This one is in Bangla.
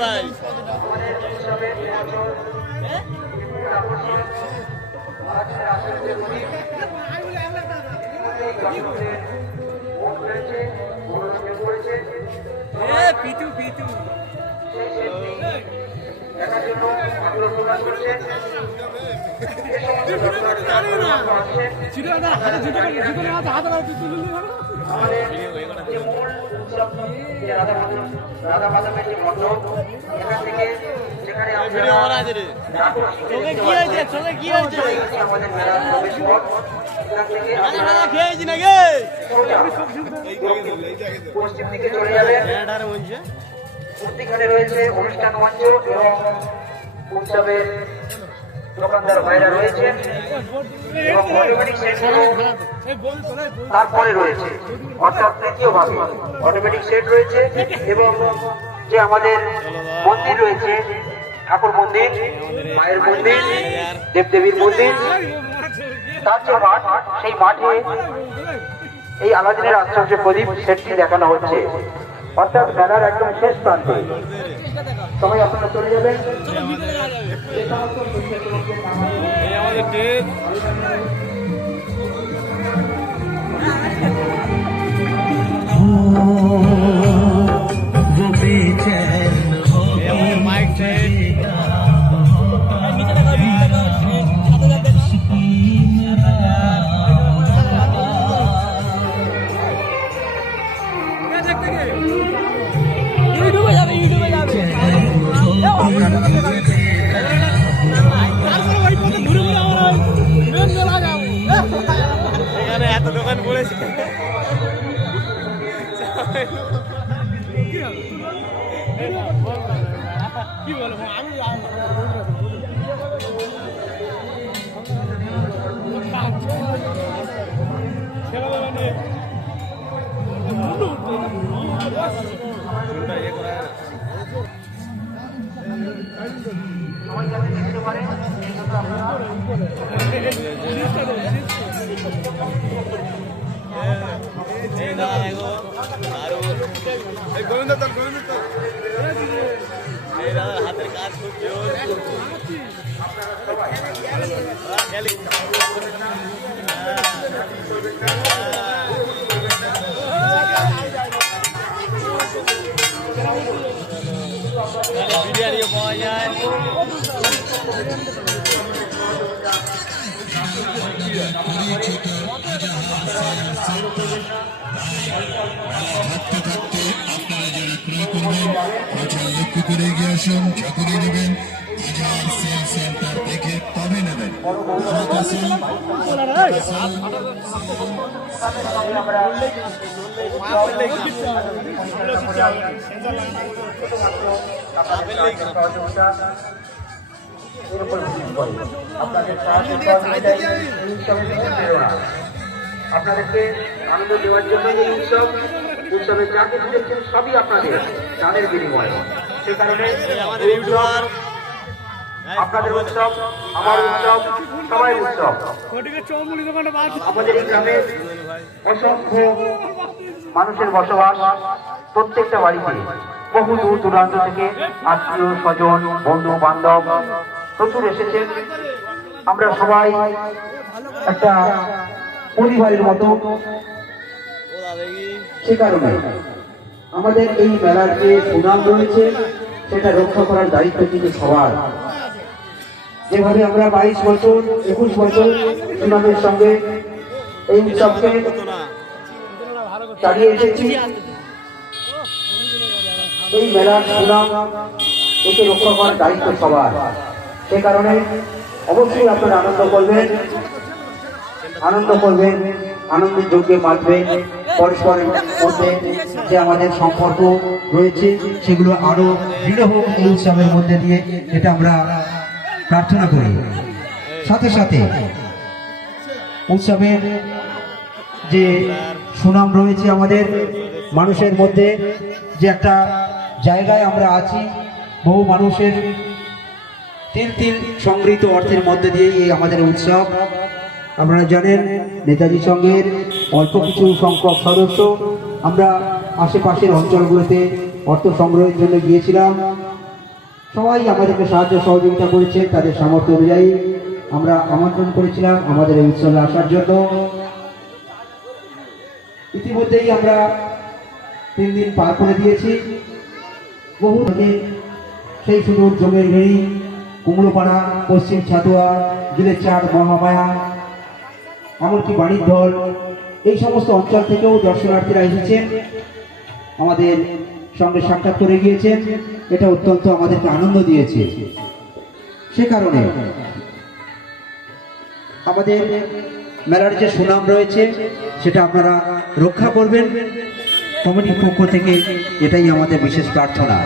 ভাই পিটু পিটু রাধা মাধবের যে মণ্ডপ এখান থেকে যেখানে আমাদের মেলার প্রবেশ পথ পশ্চিম দিকে চলে যাবেন। মূর্তিখানে রয়েছে অনুষ্ঠান মঞ্চ এবং উৎসবের দোকানদার ভাইরা রয়েছে এবং অটোমেটিক সেটগুলো তারপরে রয়েছে, অর্থাৎ তৃতীয় ভাবে অটোমেটিক সেট রয়েছে এবং যে আমাদের মন্দির রয়েছে, ঠাকুর মন্দির, মায়ের মন্দির, দেবদেবীর মন্দির, তার যে মাঠ, সেই মাঠে এই আলাদিনের আশ্চর্য প্রদীপ সেটটি দেখানো হচ্ছে, অর্থাৎ মেলার একদম শেষ প্রান্তে। সবাই আপনারা চলে যাবেন। এত দোকান বলেছে কি বলবো আমি হাতের কাজ খুব বিরিয়ানিও পাওয়া যায়। থাকতে থাকতে আপনারা যারা ক্রয় করবেন বাজার লক্ষ্য করে এগিয়ে আসুন, চাকরি নেবেন বাজার সেল সেন্টার থেকে তবে নেবেন। আপনাদেরকে আনন্দ দেওয়ার জন্য এই উৎসবের যা কিছু দেখছেন সবই আপনাদের দানের বিনিময়। সে কারণে আপনাদের উৎসব, আমার উৎসব, সবাই উৎসব। আমাদের এই গ্রামে অসংখ্য মানুষের বসবাস, প্রত্যেকটা বাড়িতে বহু দূর দূরান্ত থেকে আত্মীয় স্বজন, বন্ধু বান্ধব প্রচুর এসেছেন। আমরা সবাই একটা পরিবারের মতো। সে কারণে আমাদের এই মেলার যে সুনাম রয়েছে সেটা রক্ষা করার দায়িত্ব কিন্তু সবার। যেভাবে আমরা 22 বছর 21 বছর সুনামের সঙ্গে এই উৎসবকে চালিয়ে এসেছি, এই মেলার সুনাম একে রক্ষা করার দায়িত্ব সবার। সে কারণে অবশ্যই আপনারা আনন্দ করবেন, আনন্দের যোগ্যে বাঁচবেন। পরস্পরের মধ্যে যে আমাদের সম্পর্ক রয়েছে সেগুলো আরো দৃঢ় হোক এই উৎসবের মধ্যে দিয়ে, এটা আমরা প্রার্থনা করি। সাথে সাথে উৎসবের যে সুনাম রয়েছে আমাদের মানুষের মধ্যে যে একটা জায়গায় আমরা আছি, বহু মানুষের তিল তিল সংগৃহীত অর্থের মধ্যে দিয়ে এই আমাদের উৎসব। আপনারা জানেন নেতাজি সংঘের অল্প কিছু সংখ্যক সদস্য আমরা আশেপাশের অঞ্চলগুলোতে অর্থ সংগ্রহের জন্য গিয়েছিলাম। সবাই আমাদেরকে সাহায্য সহযোগিতা করেছে, তাদের সামর্থ্য অনুযায়ী আমরা আমন্ত্রণ করেছিলাম আমাদের এই উৎসবে আসার জন্য। ইতিমধ্যেই আমরা 3 দিন পার করে দিয়েছি। বহু থেকে সেই সুদূর জমের ভেড়ি, কুমড়োপাড়া, পশ্চিম ছাতুয়া, গিলেচার, মহামায়া, এমনকি বাণিজ্যল, এই সমস্ত অঞ্চল থেকেও দর্শনার্থীরা এসেছেন, আমাদের সঙ্গে সাক্ষাৎ করে গিয়েছেন। এটা অত্যন্ত আমাদেরকে আনন্দ দিয়েছে। সে কারণে আমাদের মেলার যে সুনাম রয়েছে সেটা আপনারা রক্ষা করবেন, কমিটির পক্ষ থেকে এটাই আমাদের বিশেষ প্রার্থনা।